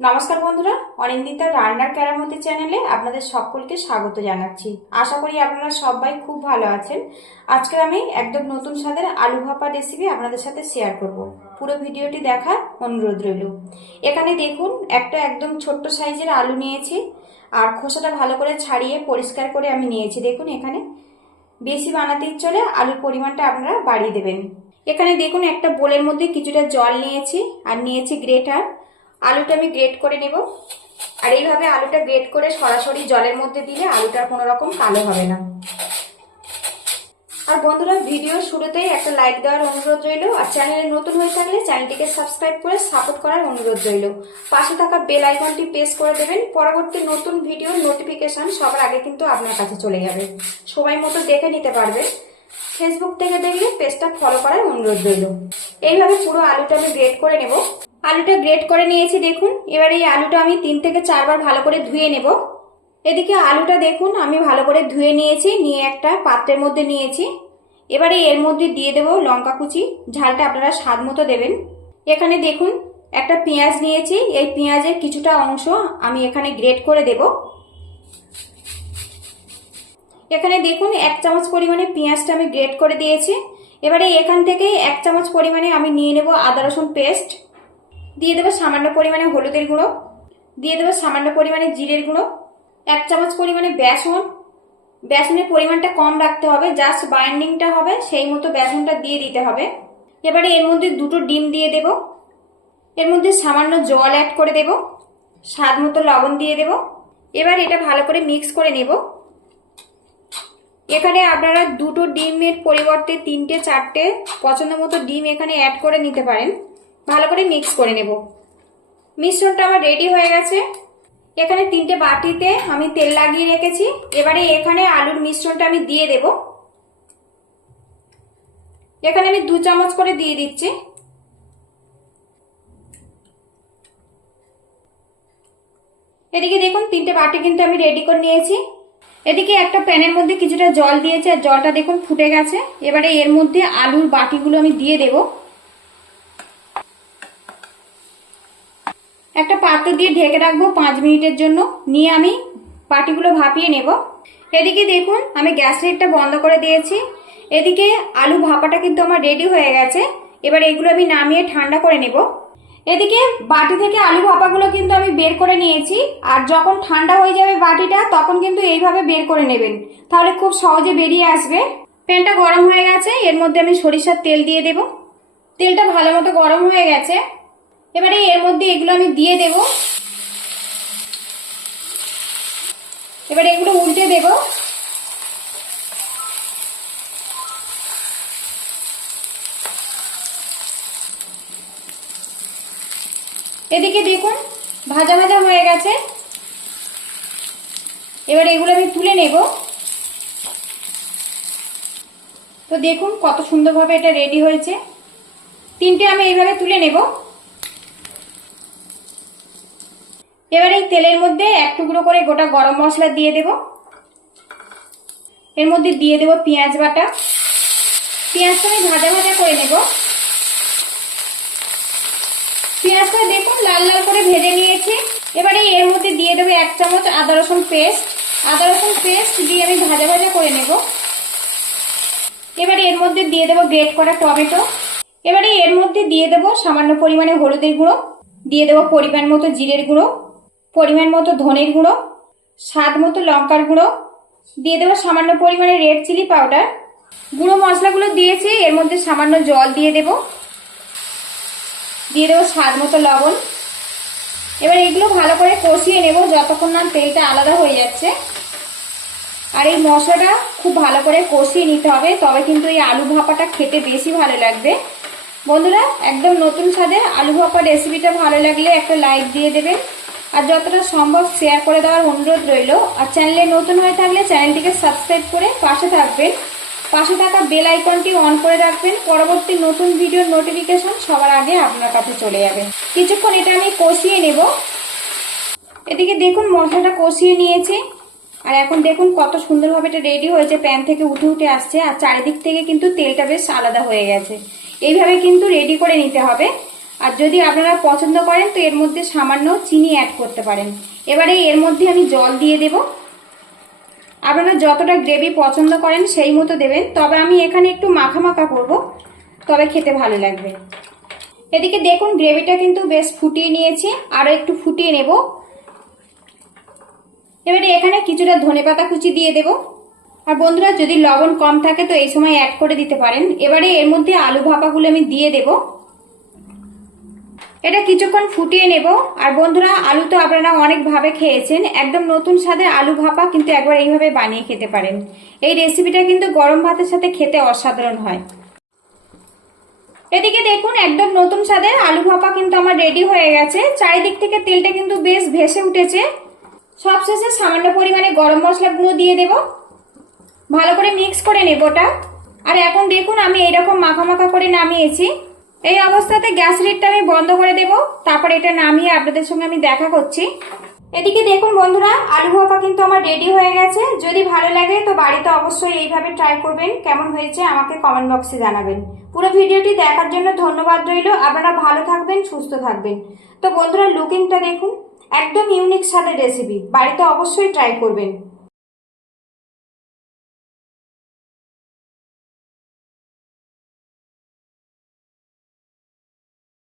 নমস্কার বন্ধুরা, অনিন্দিতা রান্নার কেরামতি চ্যানেলে আপনাদের সকলকে স্বাগত জানাচ্ছি। আশা করি আপনারা সবাই খুব ভালো আছেন। আজকে আমি একদম নতুন স্বাদের আলু ভাপা রেসিপি আপনাদের সাথে শেয়ার করব। পুরো ভিডিওটি দেখার অনুরোধ রইল। এখানে দেখুন, একটা একদম ছোট্ট সাইজের আলু নিয়েছি আর খোসাটা ভালো করে ছাড়িয়ে পরিষ্কার করে আমি নিয়েছি। দেখুন, এখানে বেশি বানাতে চলে আলুর পরিমাণটা আপনারা বাড়িয়ে দেবেন। এখানে দেখুন, একটা বোলের মধ্যে কিছুটা জল নিয়েছি আর নিয়েছি গ্রেটার। আলুটা আমি গ্রেট করে নেব। আর এইভাবে আলুটা গ্রেট করে সরাসরি জলের মধ্যে দিলে আলুটার কোনো রকম কালো হবে না। আর বন্ধুরা, ভিডিও শুরুতেই একটা লাইক দেওয়ার অনুরোধ রইল। আর চ্যানেলে নতুন হয়ে থাকলে চ্যানেলটিকে সাবস্ক্রাইব করে সাপোর্ট করার অনুরোধ রইল। পাশে থাকা বেল আইকনটি প্রেস করে দেবেন। পরবর্তী নতুন ভিডিওর নোটিফিকেশন সবার আগে কিন্তু আপনার কাছে চলে যাবে, সময় মতো দেখে নিতে পারবেন। ফেসবুক থেকে দেখলে পেজটা ফলো করার অনুরোধ রইল। এইভাবে পুরো আলুটা আমি গ্রেট করে নেব। আলুটা গ্রেট করে নিয়েছি দেখুন। এবার এই আলুটা আমি 3 থেকে 4 বার ভালো করে ধুয়ে নেব। এদিকে আলুটা দেখুন আমি ভালো করে ধুয়ে নিয়েছি, নিয়ে একটা পাত্রের মধ্যে নিয়েছি। এবারে এর মধ্যে দিয়ে দেব লঙ্কা কুচি। ঝালটা আপনারা স্বাদ মতো দেবেন। এখানে দেখুন একটা পেঁয়াজ নিয়েছি, এই পেঁয়াজের কিছুটা অংশ আমি এখানে গ্রেট করে দেব। এখানে দেখুন 1 চামচ পরিমাণে পেঁয়াজটা আমি গ্রেট করে দিয়েছি। এবারে এখান থেকে 1 চামচ পরিমাণে আমি নিয়ে নেব আদা রসুন পেস্ট। দিয়ে দেবো সামান্য পরিমাণে হলুদের গুঁড়ো, দিয়ে দেবো সামান্য পরিমাণে জিরের গুঁড়ো, 1 চামচ পরিমাণে বেসন। বেসনের পরিমাণটা কম রাখতে হবে, জাস্ট বাইন্ডিংটা হবে সেই মতো বেসনটা দিয়ে দিতে হবে। এবারে এর মধ্যে 2টো ডিম দিয়ে দেব। এর মধ্যে সামান্য জল অ্যাড করে দেব, স্বাদ মতো লবণ দিয়ে দেব। এবার এটা ভালো করে মিক্স করে নেব। এখানে আপনারা 2টো ডিমের পরিবর্তে 3টে 4টে পছন্দ মতো ডিম এখানে অ্যাড করে নিতে পারেন। ভালো করে মিক্স করে নেব। মিশ্রণটা আমার রেডি হয়ে গেছে। এখানে 3টে বাটিতে আমি তেল লাগিয়ে রেখেছি। এবারে এখানে আলুর মিশ্রণটা আমি দিয়ে দেব। এখানে আমি 2 চামচ করে দিয়ে দিচ্ছি। এদিকে দেখুন 3টে বাটি কিন্তু আমি রেডি করে নিয়েছি। এদিকে একটা প্যানের মধ্যে কিছুটা জল দিয়েছি আর জলটা দেখুন ফুটে গেছে। এবারে এর মধ্যে আলুর বাটিগুলো আমি দিয়ে দেব। একটা পাত্র দিয়ে ঢেকে রাখবো 5 মিনিটের জন্য, নিয়ে আমি বাটিগুলো ভাপিয়ে নেব। এদিকে দেখুন আমি গ্যাস লাইটটা বন্ধ করে দিয়েছি। এদিকে আলু ভাপাটা কিন্তু আমার রেডি হয়ে গেছে। এবার এগুলো আমি নামিয়ে ঠান্ডা করে নেব। এদিকে বাটি থেকে আলু ভাপাগুলো কিন্তু আমি বের করে নিয়েছি। আর যখন ঠান্ডা হয়ে যাবে বাটিটা, তখন কিন্তু এইভাবে বের করে নেবেন, তাহলে খুব সহজে বেরিয়ে আসবে। প্যানটা গরম হয়ে গেছে, এর মধ্যে আমি সরিষার তেল দিয়ে দেব। তেলটা ভালো মতো গরম হয়ে গেছে। এবারে এর মধ্যে এগুলো আমি দিয়ে দেব। এবারে এগুলো উল্টে দেব। এদিকে দেখুন ভাজা ভাজা হয়ে গেছে। এবার এগুলো আমি তুলে নেব। তো দেখুন কত সুন্দরভাবে এটা রেডি হয়েছে। 3টে আমি এইভাবে তুলে নেব। এবার এই তেলের মধ্যে 1 টুকরো করে গোটা গরম মশলা দিয়ে দেব। এর মধ্যে দিয়ে দেব পেঁয়াজ বাটা। পেঁয়াজটা আমি ভাজা ভাজা করে নেব। পেঁয়াজটা দেখুন লাল লাল করে ভেজে নিয়েছি। এবারে এর মধ্যে দিয়ে দেবো 1 চামচ আদা রসুন পেস্ট। আদা রসুন পেস্ট দিয়ে আমি ভাজা ভাজা করে নেব। এবারে এর মধ্যে দিয়ে দেবো গ্রেট করা টমেটো। এবারে এর মধ্যে দিয়ে দেবো সামান্য পরিমাণে হলুদের গুঁড়ো, দিয়ে দেবো পরিমাণ মতো জিরের গুঁড়ো, পরিমাণ মতো ধনের গুঁড়ো, স্বাদ মতো লঙ্কার গুঁড়ো, দিয়ে দেবো সামান্য পরিমাণে রেড চিলি পাউডার। গুঁড়ো মশলাগুলো দিয়েছি, এর মধ্যে সামান্য জল দিয়ে দেবো, দিয়ে দেবো স্বাদ মতো লবণ। এবার এগুলো ভালো করে কষিয়ে নেব যতক্ষণ না তেলটা আলাদা হয়ে যাচ্ছে। আর এই মশলাটা খুব ভালো করে কষিয়ে নিতে হবে, তবে কিন্তু এই আলু ভাপাটা খেতে বেশি ভালো লাগবে। বন্ধুরা, একদম নতুন স্বাদের আলু ভাপা রেসিপিটা ভালো লাগলে একটা লাইক দিয়ে দেবেন, আর যতটা সম্ভব শেয়ার করে দেওয়ার অনুরোধ রইল। আর চ্যানেলে নতুন হয়ে থাকলে চ্যানেলটিকে সাবস্ক্রাইব করে পাশে থাকবেন। পাশে থাকা বেল আইকনটি অন করে রাখবেন, পরবর্তী নতুন ভিডিওর নোটিফিকেশন সবার আগে আপনার কাছে চলে যাবে। কিছুক্ষণ এটা আমি কষিয়ে নেব। এদিকে দেখুন মশলাটা কষিয়ে নিয়েছি। আর এখন দেখুন কত সুন্দরভাবে এটা রেডি হয়েছে, প্যান থেকে উঠে উঠে আসছে আর চারিদিক থেকে কিন্তু তেলটা বেশ আলাদা হয়ে গেছে। এইভাবে কিন্তু রেডি করে নিতে হবে। আর যদি আপনারা পছন্দ করেন তো এর মধ্যে সামান্য চিনি অ্যাড করতে পারেন। এবারে এর মধ্যে আমি জল দিয়ে দেব। আপনারা যতটা গ্রেভি পছন্দ করেন সেই মতো দেবেন, তবে আমি এখানে একটু মাখা মাখা করব, তবে খেতে ভালো লাগবে। এদিকে দেখুন গ্রেভিটা কিন্তু বেশ ফুটিয়ে নিয়েছি, আরও একটু ফুটিয়ে নেব। এবারে এখানে কিছুটা ধনেপাতা কুচি দিয়ে দেব। আর বন্ধুরা যদি লবণ কম থাকে তো এই সময় অ্যাড করে দিতে পারেন। এবারে এর মধ্যে আলু ভাপাগুলো আমি দিয়ে দেব। এটা কিছুক্ষণ ফুটিয়ে নেব। আর বন্ধুরা আলু তো আপনারা অনেকভাবে খেয়েছেন, একদম নতুন স্বাদের আলু ভাপা কিন্তু একবার এইভাবে বানিয়ে খেতে পারেন। এই রেসিপিটা কিন্তু গরম ভাতের সাথে খেতে অসাধারণ হয়। এদিকে দেখুন একদম নতুন স্বাদের আলু ভাপা কিন্তু আমার রেডি হয়ে গেছে। চারিদিক থেকে তেলটা কিন্তু বেশ ভেসে উঠেছে। সবশেষে সামান্য পরিমাণে গরম মশলা গুঁড়ো দিয়ে দেব। ভালো করে মিক্স করে নেব ওটা। আর এখন দেখুন আমি এইরকম মাখা মাখা করে নামিয়েছি। এই অবস্থাতে গ্যাস লিডটা আমি বন্ধ করে দেব। তারপর এটা নামিয়ে আপনাদের সঙ্গে আমি দেখা করছি। এদিকে দেখুন বন্ধুরা আলু ভাপা কিন্তু আমার রেডি হয়ে গেছে। যদি ভালো লাগে তো বাড়িতে অবশ্যই এইভাবে ট্রাই করবেন। কেমন হয়েছে আমাকে কমেন্ট বক্সে জানাবেন। পুরো ভিডিওটি দেখার জন্য ধন্যবাদ রইল। আপনারা ভালো থাকবেন, সুস্থ থাকবেন। তো বন্ধুরা লুকিংটা দেখুন, একদম ইউনিক স্বাদের রেসিপি, বাড়িতে অবশ্যই ট্রাই করবেন।